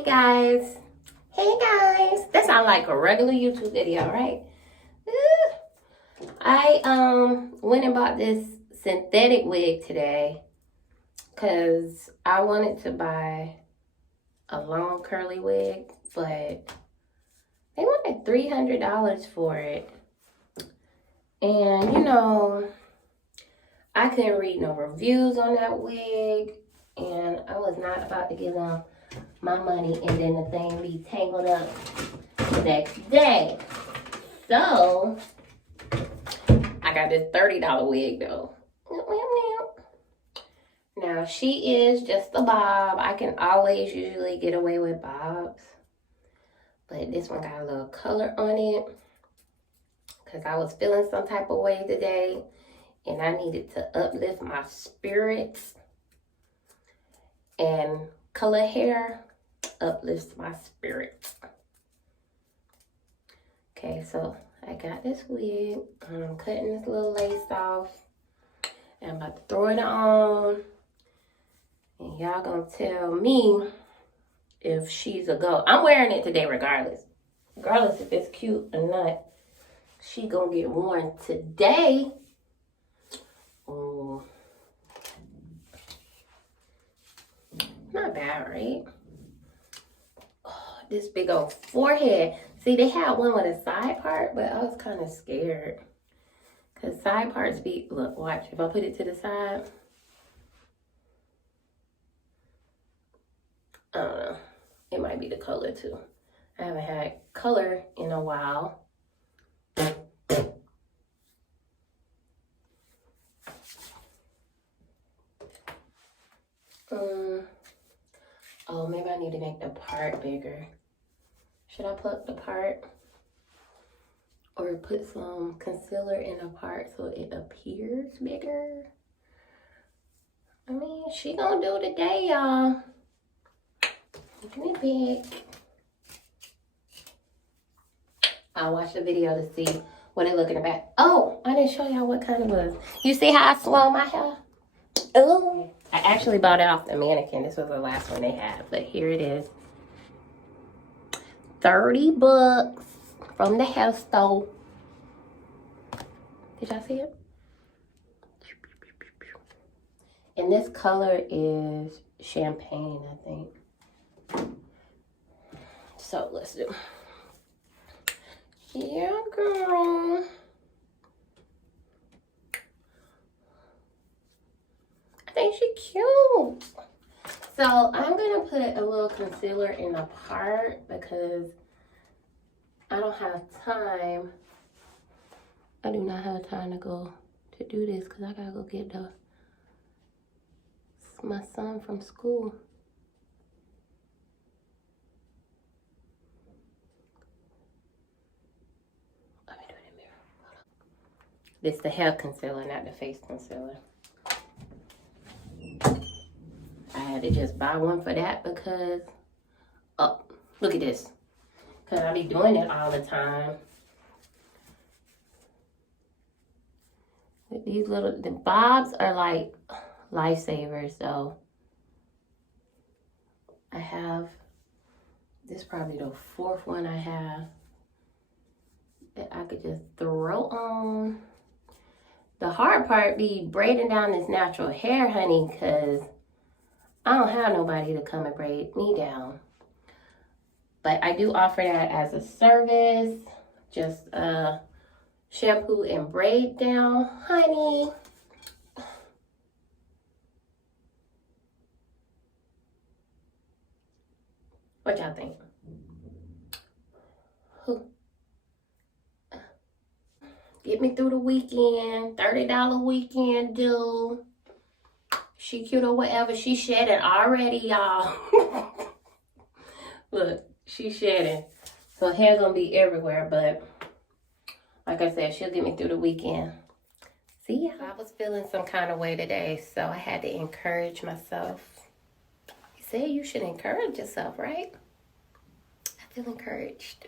Hey guys. Hey guys. That sounds like a regular YouTube video, right? I went and bought this synthetic wig today because I wanted to buy a long curly wig, but they wanted $300 for it. And you know, I couldn't read no reviews on that wig, and I was not about to give them my money and then the thing be tangled up the next day. So I got this $30 wig though. Now she is just a bob. I can always usually get away with bobs, but this one got a little color on it because I was feeling some type of way today and I needed to uplift my spirits, and color hair uplifts my spirits. Okay, so I got this wig. I'm cutting this little lace off. And I'm about to throw it on. And y'all gonna tell me if she's a go. I'm wearing it today regardless. Regardless if it's cute or not. She gonna get worn today. Oh. Not bad, right? Oh, this big old forehead. See, they had one with a side part, but I was kind of scared. Because side parts be, look, watch. If I put it to the side, I don't know. It might be the color too. I haven't had color in a while. Oh, maybe I need to make the part bigger. Should I pluck the part? Or put some concealer in the part so it appears bigger? I mean, she gonna do today, y'all. Making it big. I'll watch the video to see what it looking at. Oh, I didn't show y'all what kind it was. You see how I swung my hair? Oh, I actually bought it off the mannequin. This was the last one they had, but here it is. 30 bucks from the hair store. Did y'all see it? And this color is champagne, I think. So let's do. Yeah, girl. I think she's cute. So I'm gonna put a little concealer in the part because I don't have time. I do not have time to go to do this because I gotta go get my son from school. Let me do it in the mirror. This is the hair concealer, not the face concealer. I had to just buy one for that because, oh, look at this. Because I be doing it all the time. These little, the bobs are like lifesavers, so I have, this is probably the fourth one I have that I could just throw on. The hard part be braiding down this natural hair, honey, because I don't have nobody to come and braid me down. But I do offer that as a service. Just shampoo and braid down, honey. What y'all think? Get me through the weekend. $30 weekend due. She cute or whatever. She shedding already, y'all. Look, she shedding. So hair gonna be everywhere, but like I said, she'll get me through the weekend. See ya. I was feeling some kind of way today, so I had to encourage myself. You said you should encourage yourself, right? I feel encouraged.